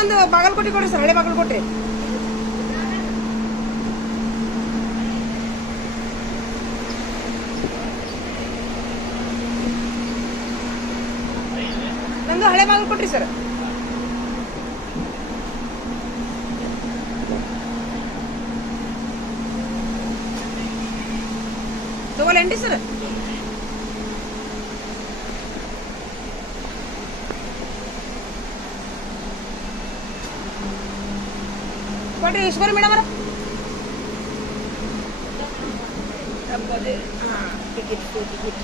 ಒಂದು ಬಾಗಲಕೋಟೆ ಕೊಡಿ ಸರ್, ಹಳೆ ಬಾಗಲಕೋಟೆ. ನಂದು ಹಳೆ ಬಾಗಲಕೋಟ್ರಿ ಸರ್. ತಗೊಳ್ಳೇನ್ರಿ ಸರ್? ಕೊಡ್ರಿ ಈಶ್ವರಿ ಮೇಡಮ್ ಅವರ. ಟಿಕೆಟ್ ಟಿಕೆಟ್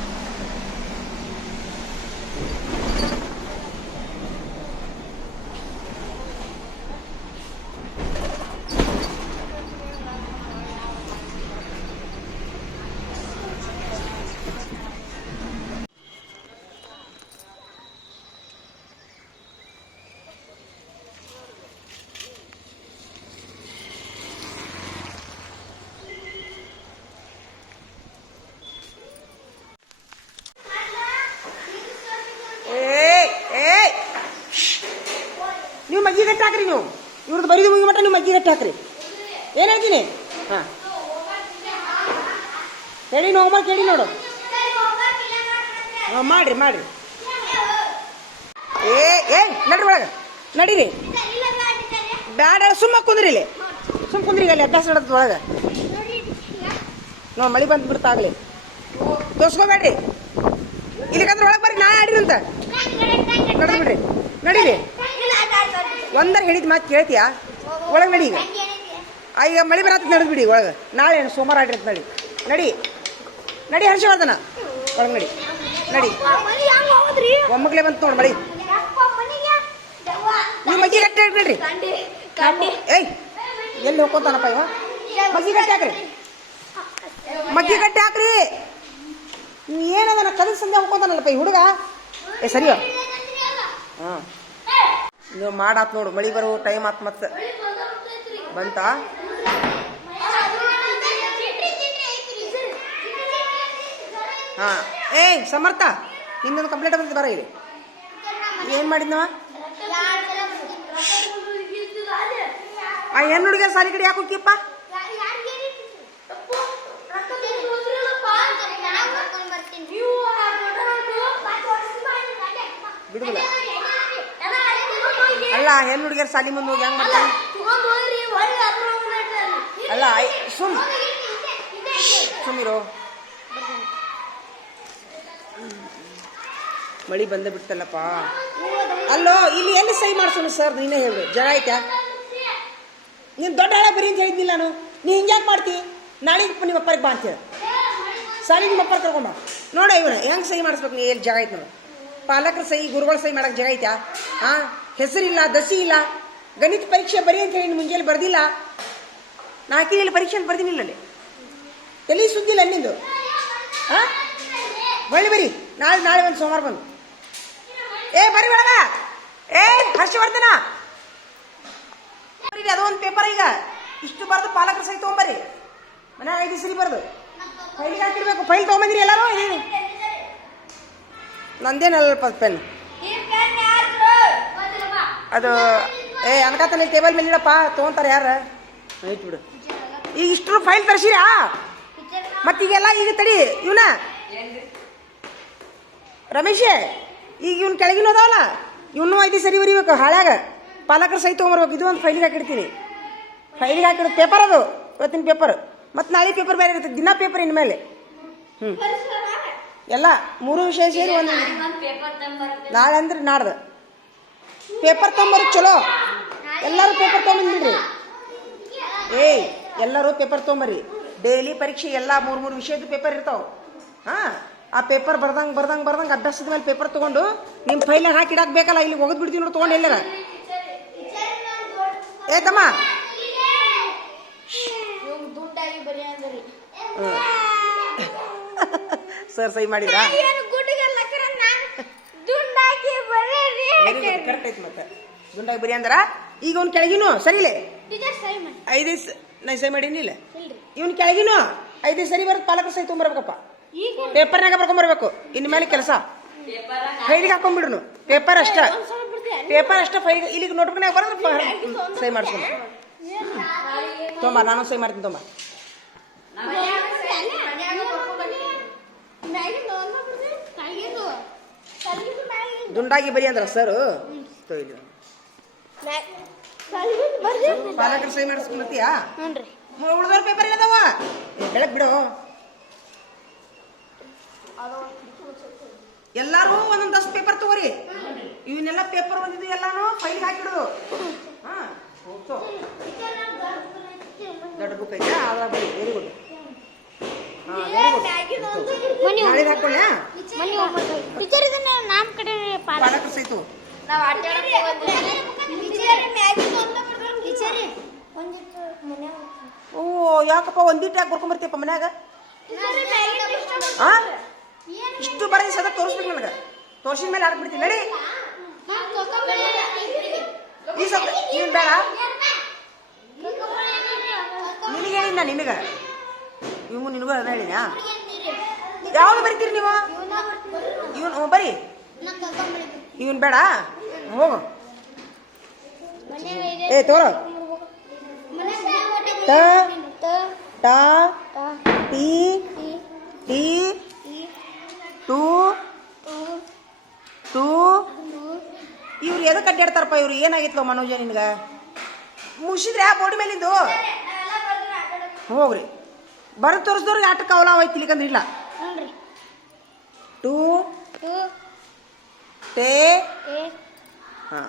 ನೀವು ಮಗ್ಗಿ ಗಟ್ಟಿ ಹಾಕ್ರಿ. ನೀವು ಇವ್ರದ್ದು ಬರೀದು ಮುಗಿ ಮಟ್ಟ ನೀವು ಮಗ್ಗಿ ಗಟ್ಟಿ ಹಾಕ್ರಿ. ಏನು ಹೇಳ್ತೀನಿ? ಹಾಂ ಹೇಳಿ, ಹೋಮ್ವರ್ಕ್ ಹೇಳಿ ನೋಡು. ಹಾಂ ಮಾಡ್ರಿ ಮಾಡ್ರಿ. ನಡ್ರಿ ಒಳಗೆ ನಡೀರಿ. ಬ್ಯಾಡ, ಸುಮ್ಮ ಕುಂದ್ರಿ ಇಲ್ಲಿ, ಸುಮ್ಮ ಕುಂದ್ರಿ ಅಲ್ಲಿ ಅಭ್ಯಾಸ ನಡೆದ ಒಳಗೆ. ನೋಡಿ ಮಳೆ ಬಂದು ಬಿಡ್ತಾಗಲಿ, ತೋರ್ಸ್ಕೋಬೇಡ್ರಿ. ಇಲ್ಲಿಗಂದ್ರೆ ಒಳಗೆ ಬರ್ರಿ, ನಾಳೆ ಆಡಿರಂತ ನಡ್ದು ಬಿಡ್ರಿ. ನಡೀರಿ. ಒಂದರ ಹೇಳಿದ ಮಾತು ಕೇಳ್ತೀಯಾ? ಒಳಗೆ ನಡಿ. ಈಗ ಮಳೆ ಬರತ್ತ ನಡೆದು ಬಿಡಿ ಒಳಗೆ. ನಾಳೆ ಸೋಮವಾರ ಆಡ್ರಿ ಅಂತ ನಡಿ. ನಡಿ ನಡಿ ಹರ್ಷವರ್ಧನ, ಒಳಗೆ ನಡಿ. ನಡಿ ಒಮ್ಮಗ್ಲೇ ಬಂತು ನೋಡಿ ಮಳಿ. ನೀವು ಮಗ್ಗಿ ಗಟ್ಟಿ ಹಾಕ್ರಿ. ಏಯ್ ಎಲ್ಲಿ ಹೋಗ್ಕೊಂತಾನಪ್ಪ ಇವ? ಮಗ್ಗಿ ಗಟ್ಟಿ ಹಾಕ್ರಿ, ಮಗ್ಗಿ ಗಟ್ಟಿ ಹಾಕ್ರಿ. ನೀವು ಏನದ ಕದ ಸಂಧ್ಯಾ ಹೋಗ್ಕೊಂತಾನಲ್ಲಪ್ಪ ಈ ಹುಡುಗ. ಸರಿಯೋ? ಹಾಂ ನೀವು ಮಾಡಾತ್ ನೋಡು. ಮಳಿ ಬರೋ ಟೈಮ್ ಆತ್ ಮತ್ತೆ ಬಂತ. ಹಾಂ ಸಮರ್ಥ, ಇನ್ನೊಂದು ಕಂಪ್ಲೇಂಟ್ ಬಂದಿದ್ದು ಬರ ಇಲ್ಲಿ. ಏನು ಮಾಡಿದ್ನವ? ಆ ಹೆಣ್ಣು ಹುಡುಗ ಸಾಲಿ ಕಡೆ ಯಾಕೆ ಹೋಗಿಪ್ಪ? ಬಿಡುದಿಲ್ಲ. ಅಲ್ಲ ಹೆಣ್ಣು ಹುಡುಗಿಯರ್ ಸಾಲಿ ಮುಂದೆ ಹೋಗಿ ಹೆಂಗ್ ಮಾಡ್ತಾನೆ? ಅಲ್ಲ ಸುಮ್ಮಿರೋ. ಮಳಿ ಬಂದ ಬಿಡ್ತಲ್ಲಪ್ಪ. ಅಲ್ಲೋ ಇಲ್ಲಿ ಎಲ್ಲಿ ಸಹಿ ಮಾಡ್ಸೋಣ ಸರ್? ನೀನೇ ಹೇಳಿ. ಜನ ಐತ್ಯಾ? ನೀನು ದೊಡ್ಡ ಹಳೆ ಬರೀ ಅಂತ ಹೇಳಿದ್ನಿಲ್ಲ ನಾನು. ನೀ ಹಿಂಗ್ಯಾಕೆ ಮಾಡ್ತಿ? ನಾಳೆ ನಿಮ್ಮ ಅಪ್ಪರಿಗೆ ಬಾ ಅಂತೇಳಿ ಸಾಲಿ ನಿಮ್ಮ ಅಪ್ಪರ್ ಕರ್ಕೊಂಬ. ನೋಡ ಇವನ ಹೆಂಗೆ ಸಹಿ ಮಾಡಿಸ್ಬೇಕು? ನೀ ಎಲ್ಲಿ ಜಾಗ ಐತೆ ನೋಡು. ಪಾಲಕರ ಸಹಿ, ಗುರುಗಳ ಸಹಿ ಮಾಡಕ್ಕೆ ಜಾಗ ಐತ್ಯಾ? ಹಾಂ, ಹೆಸರಿಲ್ಲ, ದಸಿ ಇಲ್ಲ. ಗಣಿತ ಪರೀಕ್ಷೆ ಬರೀ ಅಂತ ಹೇಳಿ ಮುಂಜಾನೆ ಬರ್ದಿಲ್ಲ. ನಾ ಹಾಕಿನಲ್ಲಿ ಪರೀಕ್ಷೆ ಅಂತ ಬರ್ದಿನಿಲ್ಲ ಅಲ್ಲಿ. ತಲೆ ಸುದ್ದಿಲ್ಲ ನಿಂದು. ಹಾಂ ಬಳ್ಳಿ ಬರೀ. ನಾಳೆ ಒಂದು ಸೋಮವಾರ ಬಂದು ಬರೀ ಒಳಗ. ಹರ್ಷವರ್ಧನ ಅದೊಂದು ಪೇಪರ್ ಈಗ ಇಷ್ಟು ಬರ್ದು ಪಾಲಕರ ಸಹಿ ತೊಗೊಂಬರ್ರಿ. ಮನ್ಯಾಗ 5 ಸರಿ ಬರ್ದು ಫೈಲಿಗೆ ಹಾಕಿಡ್ಬೇಕು. ಫೈಲ್ ತೊಗೊಂಬಂದಿರಿ ಎಲ್ಲರೂ? ನಂದೇನಲ್ಪ ಪೆನ್ ಅದು. ಅನ್ಕತಾನೆ ಟೇಬಲ್ ಮೇಲೆ ಇಡಪ್ಪ, ತೊಗೊಂತಾರೆ ಯಾರು? ಇಟ್ಬಿಡು. ಈಗ ಇಷ್ಟು ಫೈಲ್ ತರಿಸಿರಾ? ಮತ್ತೀಗೆಲ್ಲ ಈಗ ತಡಿ ಇವನ ರಮೇಶೇ, ಈಗ ಇವ್ನ ಕೆಳಗಿನ ಅದಾವಲ್ಲ ಇವನು 5 ಸರಿ ಬರೀಬೇಕು. ಹಾಳ್ಯಾಗ ಪಾಲಕರ ಸಹಿ ತೊಗೊಂಬರ್ಬೇಕು. ಇದು ಒಂದು ಫೈಲಿಗೆ ಹಾಕಿಡ್ತೀನಿ. ಫೈಲಿಗೆ ಹಾಕಿಡೋ ಪೇಪರ್ ಅದು, ಇವತ್ತಿನ ಪೇಪರ್. ಮತ್ತು ನಾಳೆ ಪೇಪರ್ ಬೇರೆ ಇರುತ್ತೆ. ದಿನ ಪೇಪರ್ ಇನ್ಮೇಲೆ. ಎಲ್ಲ 3 ವಿಷಯ ಸೇರಿ ಒಂದು. ನಾಳೆ ಅಂದ್ರೆ ನಾಡ್ದು ಪೇಪರ್ ತೊಗೊಂಬರ್ ಚಲೋ. ಎಲ್ಲರೂ ಪೇಪರ್ ತೊಗೊಂಬಂದ್ಬಿಡ್ರಿ. ಎಲ್ಲರೂ ಪೇಪರ್ ತೊಗೊಂಬರ್ರಿ. ಡೈಲಿ ಪರೀಕ್ಷೆ ಎಲ್ಲ 3 ವಿಷಯದ ಪೇಪರ್ ಇರ್ತಾವೆ. ಹಾಂ, ಆ ಪೇಪರ್ ಬರ್ದಂಗೆ ಅಭ್ಯಾಸದ ಮೇಲೆ ಪೇಪರ್ ತೊಗೊಂಡು ನಿಮ್ಮ ಫೈಲಾಗ ಹಾಕಿಡಾಕ್ ಬೇಕಲ್ಲ. ಇಲ್ಲಿ ಹೋಗೋದು ಬಿಡ್ತೀವಿ ನೋಡಿ ತೊಗೊಂಡು ಎಲ್ಲಾರ. ತಮ್ಮ ಸರ್ ಸಹಿ ಮಾಡಿದ್ರಾ? ಕರೆಕ್ಟ್ ಐತಿ. ಮತ್ತೆ ಗುಂಡಾಗಿ ಬರಿ ಅಂದ್ರ ಈಗ ಅವ್ನ ಕೆಳಗಿನು ಸರಿಲೇ 5 ನಾ ಸಹಿ ಮಾಡೀನಿಲ್ಲ. ಇವ್ನ ಕೆಳಗಿನು 5 ಸರಿ ಬರೋದು ಪಾಲಕರ ಸಹಿ ತೊಗೊಂಬರ್ಬೇಕಪ್ಪ. ಪೇಪರ್ನಾಗ ಬರ್ಕೊಂಬರ್ಬೇಕು. ಇನ್ ಮೇಲೆ ಕೆಲಸ ಫೈಲಿಗೆ ಹಾಕೊಂಡ್ಬಿಡ್ನು. ಪೇಪರ್ ಅಷ್ಟ, ಪೇಪರ್ ಅಷ್ಟೇ ಫೈಲ್ ಇಲ್ಲಿಗೆ ನೋಟ್ಬುಕ್ನಾಗ ಬರೋದ್ರೆ ಸಹಿ ಮಾಡಿಸ್ಕೊಂಡು ತೊಂಬ ನಾನು ಸಹಿ ಮಾಡ್ತೀನಿ ತೊಂಬ ದುಂಡಾಗಿ ಬರಿ ಅಂದ್ರ ಸರ್ ಪಾಲಕರು ಸಹಿ ಮಾಡಿಸ್ಕೊಂಡ್ತೀಯಾ ಉಳ್ದವ್ರ ಪೇಪರ್ ಏನದಾವ ಬೆಳಕ್ ಬಿಡು ಎಲ್ಲಾರು ಒಂದೊಂದು 10 ಪೇಪರ್ ತಗೋರಿ ಇವನ್ನೆಲ್ಲ ಪೇಪರ್ ಒಂದಿದ್ದು ಎಲ್ಲಾನು ಫೈಲ್ಗೆ ಹಾಕಿಡುದು ಹಾ ದೊಡ್ಡ ಬುಕ್ ಐತಾ ಅದ ಬರಿ ವೆರಿ ಗುಡ್ ನಾಳೆ ಹಾಕೊಳ್ಳ ಪಾಲಕರು ಸಹಿತ ಓ ಯಾಕಪ್ಪ ಒಂದಿಟ್ಟು ಯಾಕೆ ಬರ್ಕೊಂಬರ್ತೀಯಪ್ಪ ಮನ್ಯಾಗ ಇಷ್ಟು ಬರೀ ಸದ ತೋರಿಸ್ಬೇಕು ನನಗೆ ತೋರ್ಸಿದ ಮೇಲೆ ಆಡ್ಬಿಡ್ತೀನಿ ನಡಿ ಈ ಸದ ಇವನ್ ಬೇಡ ನಿನಗೆ ಹೇಳಿನ ನಿನಗ ಇವ್ ನಿನಗೂ ಅದ ಹೇಳಿನ ಯಾವ್ದು ಬರಿತೀರಿ ನೀವು ಇವನ್ ಬರೀ ಇವನ್ ಬೇಡ ಹೋಗು ಏ ತೋರ ಟ ಟ ಟಿ ಟಿ ಟೂ ಟೂ ಇವ್ರು ಎದಕ್ಕೆ ಅಡ್ಡಾಡ್ತಾರಪ್ಪ ಇವ್ರು ಏನಾಗಿತ್ತು ಮನೋಜ ನಿನ್ಗೆ ಮುಗಿಸಿದ್ರೆ ಆ ಬೋರ್ಡ್ ಮೇಲಿಂದು ಹೋಗ್ರಿ ಬರ ತೋರಿಸ್ದವ್ರಿಗೆ ಆಟಕ್ಕೆ ಅವಲ ಹೋಯ್ತು ಇಲ್ಲಿಕಂದ್ರೆ ಇಲ್ಲ ಟೂ ಟೇ ಹಾಂ